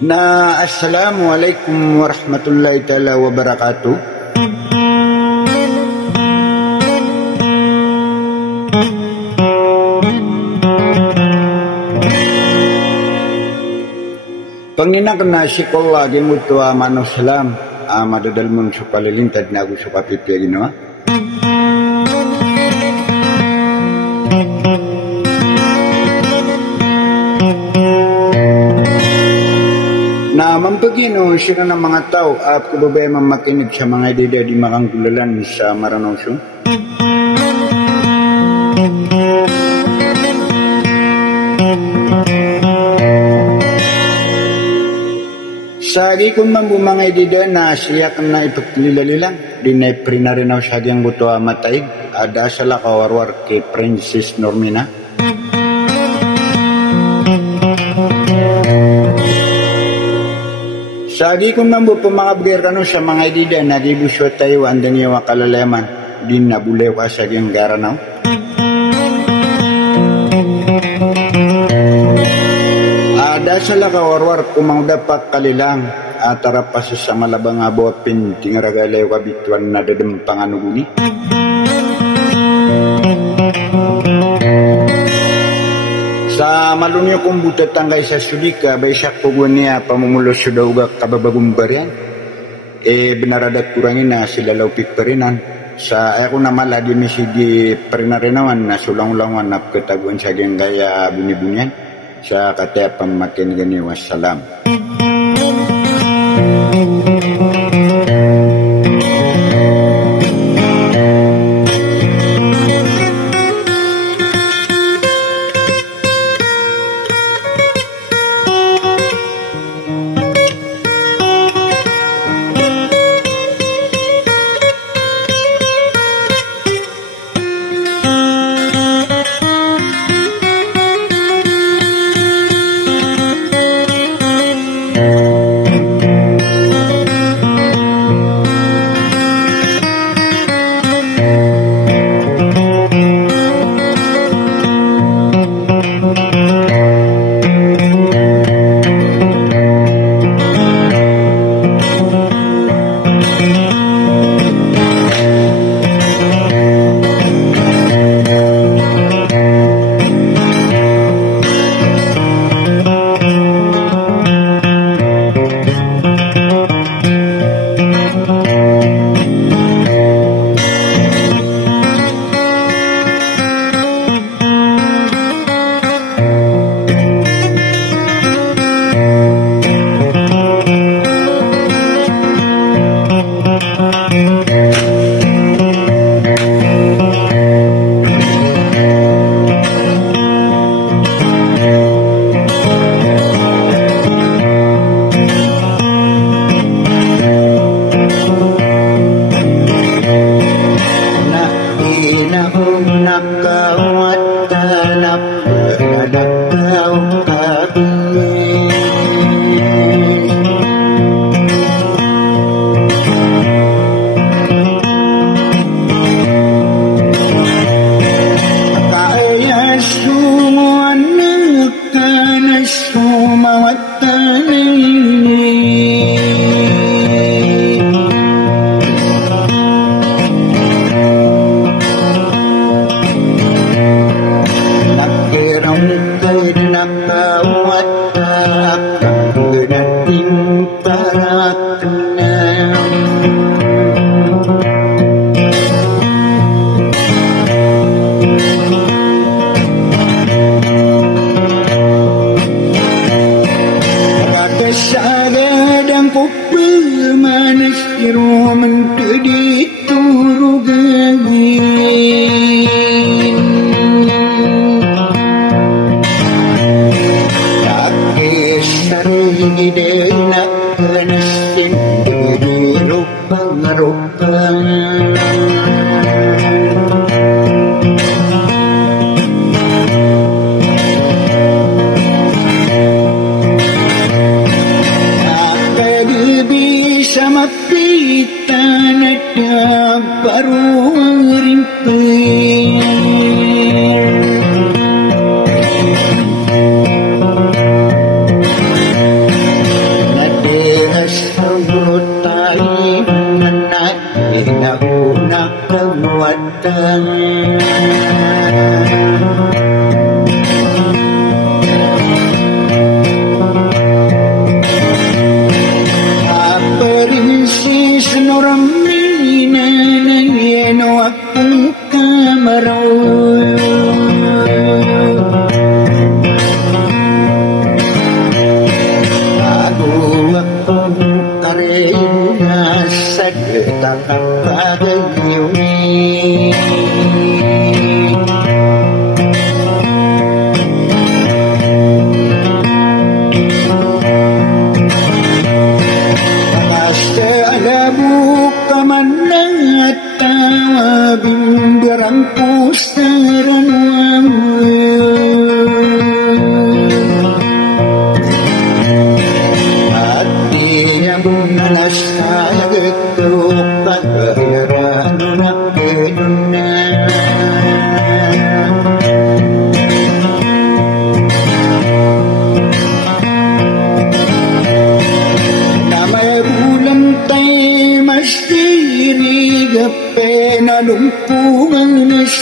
Assalamualaikum warahmatullahi taala wabarakatuh. Pangina kena sikola di mutua manuslam madadal mun supalilintad na ako supapipya ginawa. Na mampagino sila ng mga tao at kubabay mamakinig sa mga ideya di makanggulalan sa Maranawso. Sagi kung mambu mga ideya na siya kan na ipagtililalilang di na iprinarinaw sa agyang buto amatay ada sa lakawarwar kay Princess Normina. Sagi kung mambu pumangabgir kano sa mga ideya na gibusyo tayo ang danyawa kalalaman din nabulew ka sa agyang garanaw. Ada sa lakawarwar kumang dapat kalilang atara pa sa malabang abo pinting ragalayo kabituan na dadempang anuguni. Sa malunyo kong buta tanggay sa sudika bay siya pugun niya pamumulos sa daugak kababagumbaryan benaradat kurangin na sila laupik perinan sa ako na malagi misigi perinarinawan na sulang-ulangan na ketaguan sa gaya bunyi-bunyan sa katayapang makinig wassalam.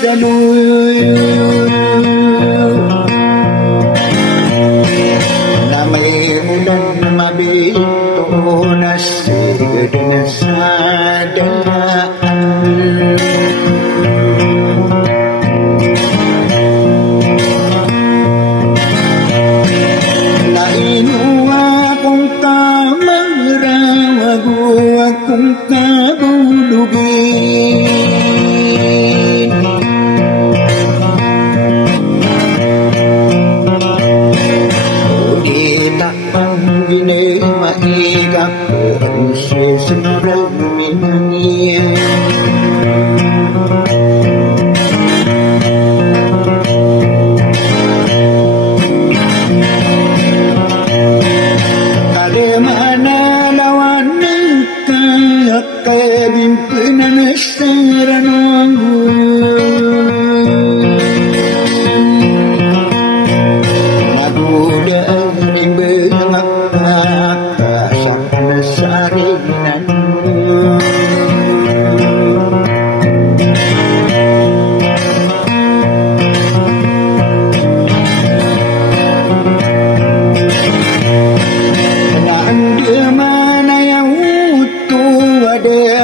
saluy namay ulan mabito na sigad na sa dalaan nainuwa kong kamarawago akong kabulugin o di takpang ginay maigak ang sisunod minangyan Pimpinan seranong naguda di bengak sama sarinan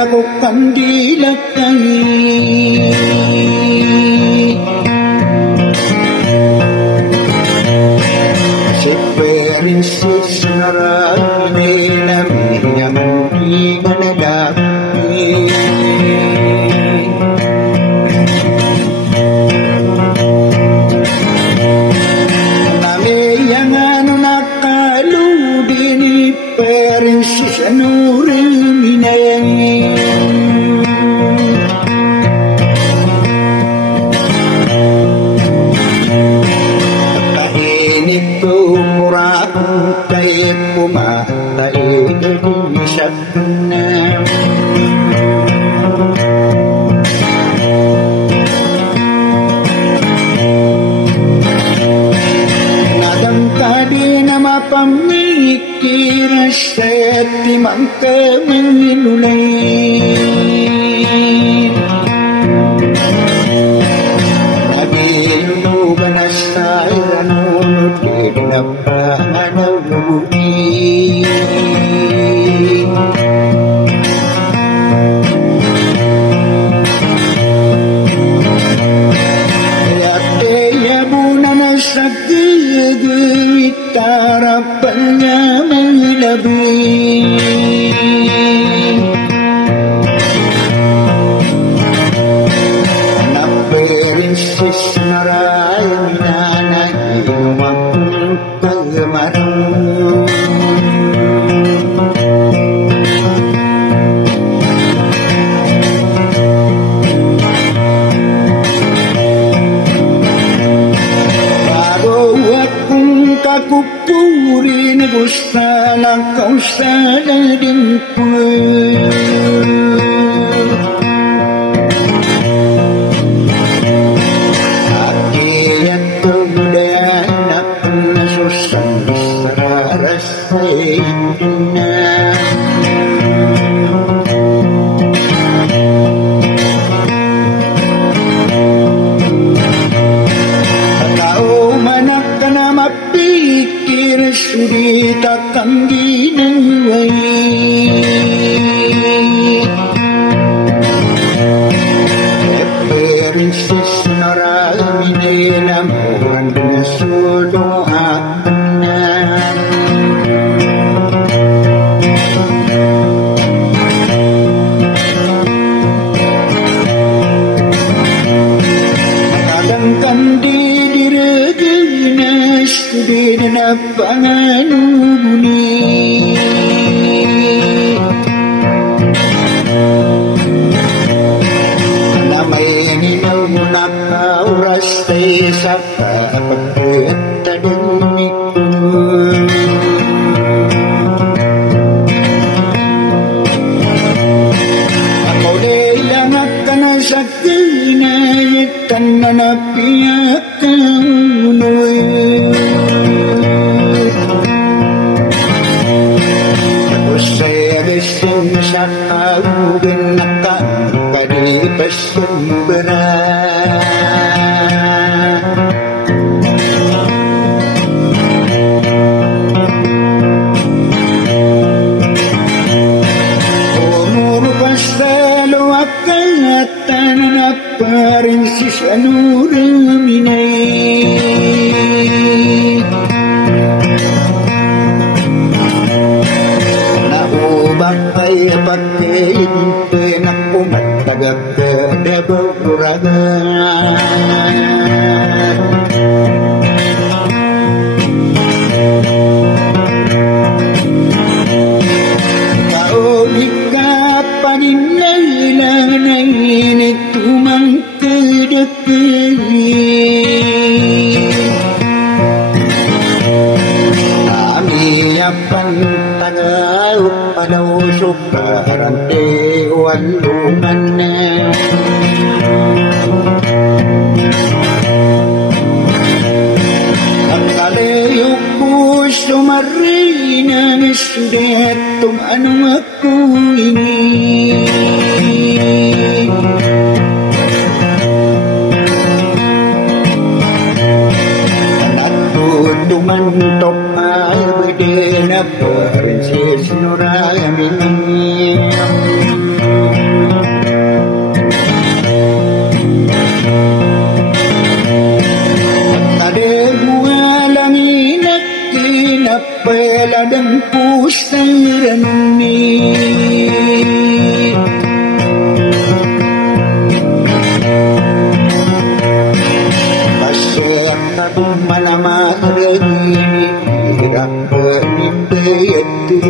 bukan dilakai seperinsis narani yang diganadapi nami yang anu nakaludin perinsis nuri minayangi nadang tadi nama pamikir seti mangke menginulai nabi lugan asairan unutin napangan ubuhi tarapnya melebih naperinsis narayana nainuang pagmarang kupurin gusta lang kau sana dimpun akhirnya kebudayaan aku susah serasa hidupnya sudi takkan dinawai perinsis naramine namuan sudohana kadangkan di diragina studi na panganubuni namay ninaw mo nakauras tayo sa pagkatadamik ko ako lang at kanasakinayitan na napiyak kaunoy sa kaugan na kang paripas ng berat raga kaolika paninailanay tumang kedekeli apan tagaw padaw sukarante walungan akalayo ko sumarina sudet tum anong ako ingin anak ko tumantop ay na princess Nurami tade bualangin kinapela dan pusarani pasir tabung malamar ini tidak itu